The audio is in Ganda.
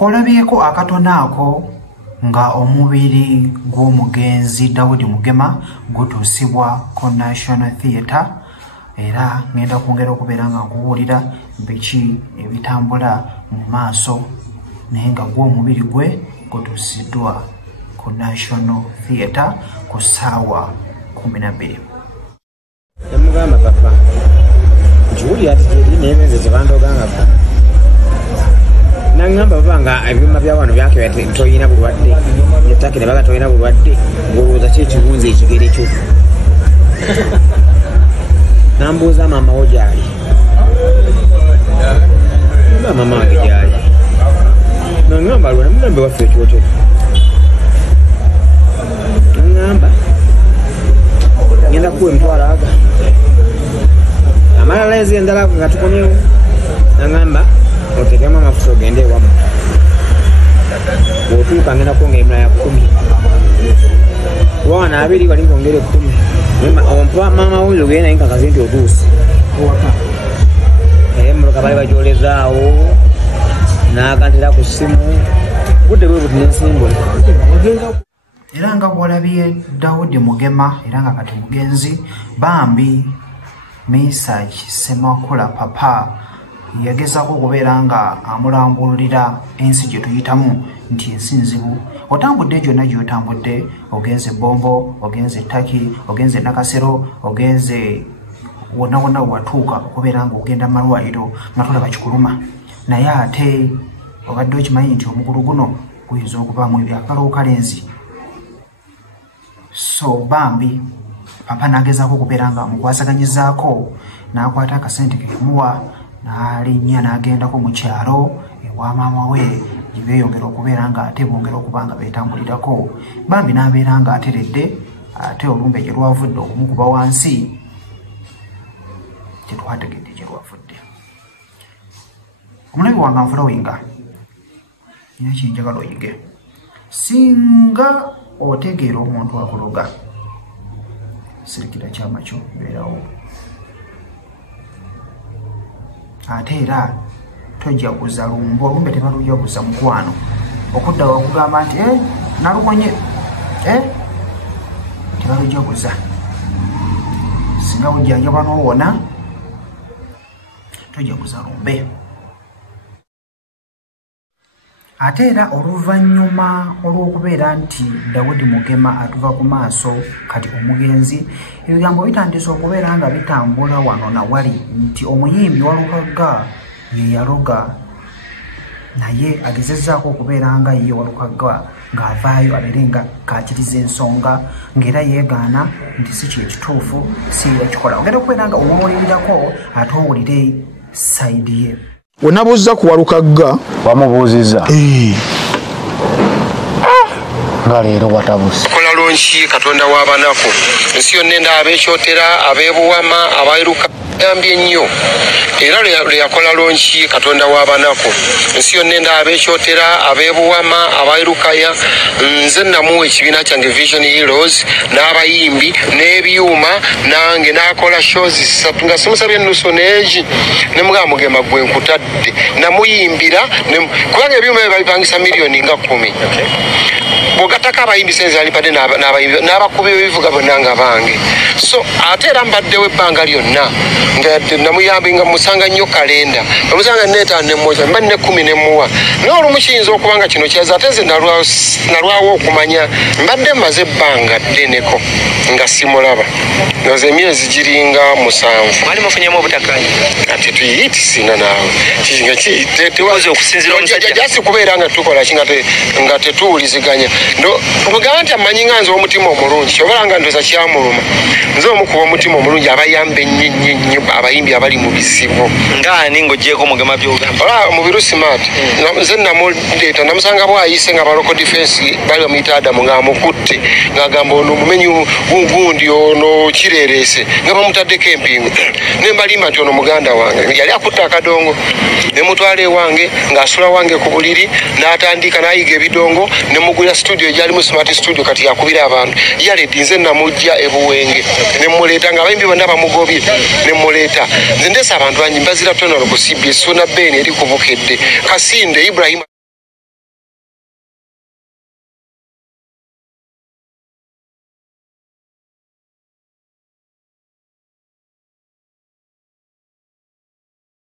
Kolabyeko akatono ako nga omubiri gw'omugenzi Daudi Mugema gutuusibwa ku National Theatre era ngenda kwongera okubeera nga nkubuulira biki ebitambula mu maaso naye nga gw'omubiri gwe gutuusiddwa ku National Theatre ku ssaawa 12. Yamugamba papa nkiwulira ati teri nebenze tebandoganga ko nangamba banga ebyuma bya wano byake toyina bulwadde yatake ne baga toyina bulwadde ngolooza ki ekibunzi ekigere kyo nambuuza mama wo gyali mama wange gyali nangamba lwana mugambe waffe ekyoto nangamba ngenda kuwa emitwalo aga amalala ezi endala nga tukomyewo nangamba otegemu amafuta ogende ewamu bw'otuuka ngenda kwonga emira ya 10 wana abiri wali ngongere 10 ompa mama wuyo ogende naye nkakazi nti otuuse emmotoka bali bajolezaawo n'agantera ku ssimu budde bwe buti nensimbula era nga bw'olabye Daudi Mugema era nga kati mugenzi bambi Mesach Semakula papa yagezaako okubeera nga amulambulira ensi gye tuyitamu nti ensi nzibu otambudde gyonna gy'otambudde ogenze Bombo ogenze Taki ogenze Nakasero ogenze wonna wonna watuuka okubeera nga ogenda mu malwaliro nga tolaba kikuluma naye ate obadde okimanyi nti omugulu guno guyinza okubaamu ebyakalookalenzi so bambi papa nagezaako okubeera nga mukwasaganyizaako n'akwata akasente ke kumuwa n'alinnya n'agendako mu kyalo ewa maama we gye beeyongera okubeera nga ate bongera okuba nga beetambulirako bambi n'abeera nga ateredde ate olumbe gye lwavudde okumukuba wansi tetwategedde gye lwavudde. Omulabi wange Anfula Wenga nina kyenjagala oyige singa otegeera omuntu akuloga sirikira kyama kyo beerawo ate era tojaguza lumbu olumbe tebalujaguza mukwano okudda wakugamba nti nalukonye tebalujaguza singa bujjanjaba n'owona tojaguza lumbe ate era oluvannyuma olw'okubeera nti Daudi Mugema atuva ku maaso kati omugenzi ebigambo bitandise okubeera nga bitambula wano na wali nti omuyimbi Walukagga ye yaloga naye agezezzaako okubeera nga ye Walukagga ng'avaayo abeere nga kaakiriza ensonga ng'era yeegaana nti si kyekituufu si yakikola ogenda okubeera nga omuwulirirako ate owulire sayidi ye wenabuuza ku Walukagga wamubuuziza nga leero watabuse kola lonchi Katonda w'abanako ensi yonna endaba ekyotera abeebuwama abairuka yambye nnyo era lwe yakola lonchi Katonda w'abanako ensi yonna endaba ekyotera abeebuwama abairukaya nze namuwa ekibiina kyange Vision Heroes n'abayimbi n'ebyuma nange n'akola shows 3 nga simusabye nnusu neegi ne Mugema Mugema gwe nkutadde namuyimbira kubanga ebyuma bibipangisa miliyoni nga 10 bwogataka abayimbi senza alipadde n'abakubi b'ebivuga bonna nga bange so ate era mbaddewo ebbanga lyonna nga namuyambi nga musanga nnyo kalenda namusanga neetaano nemmoja mba ne 10 nemuwa naye olumu kiyinza okuba nga kino kyaza ate nze nalwawo okumanya mbadde mmaze ebbanga ddeneko nga simulaba noza emyezi giringa 7 mwali mufunyemu obutakkaanya ati tuyiyitisina naawe tewaza okusinzira omusajja jasi kubeera nga tukola ki nga tetuwuliziganya mugamba nti amanyi nga nze omutima omulungi kyobala nga ndoza kyamuluma nze omukuba omutima omulungi abayambe nnyo abayimbi abali mu bizibu ngaani ng'oggyeko Mugema by'ogamba ola mu birusimaati nze namuleeta namusanga bwayise nga baloko defense bali bamuyita Adamu ng'amukutte ng'agamba ono omumenyi gundi ono kireereese nga bamutaddeko empingu ne mbalimba nti ono muganda wange yali akutte akadongo ne mutwala ewange ng'asula wange ku buliri n'atandika n'ayiga ebidongo ne mugulira studio egyalimu smart studio kati yakubira abantu yaledi nze namujja ebuwenge ne muleeta ng'abayimbi bonna bamugobye ne muleeta nze ndesa abantu bangi mbazira tonolo ku CBS sona Ben eri kubukedde Kasinde Ibrahim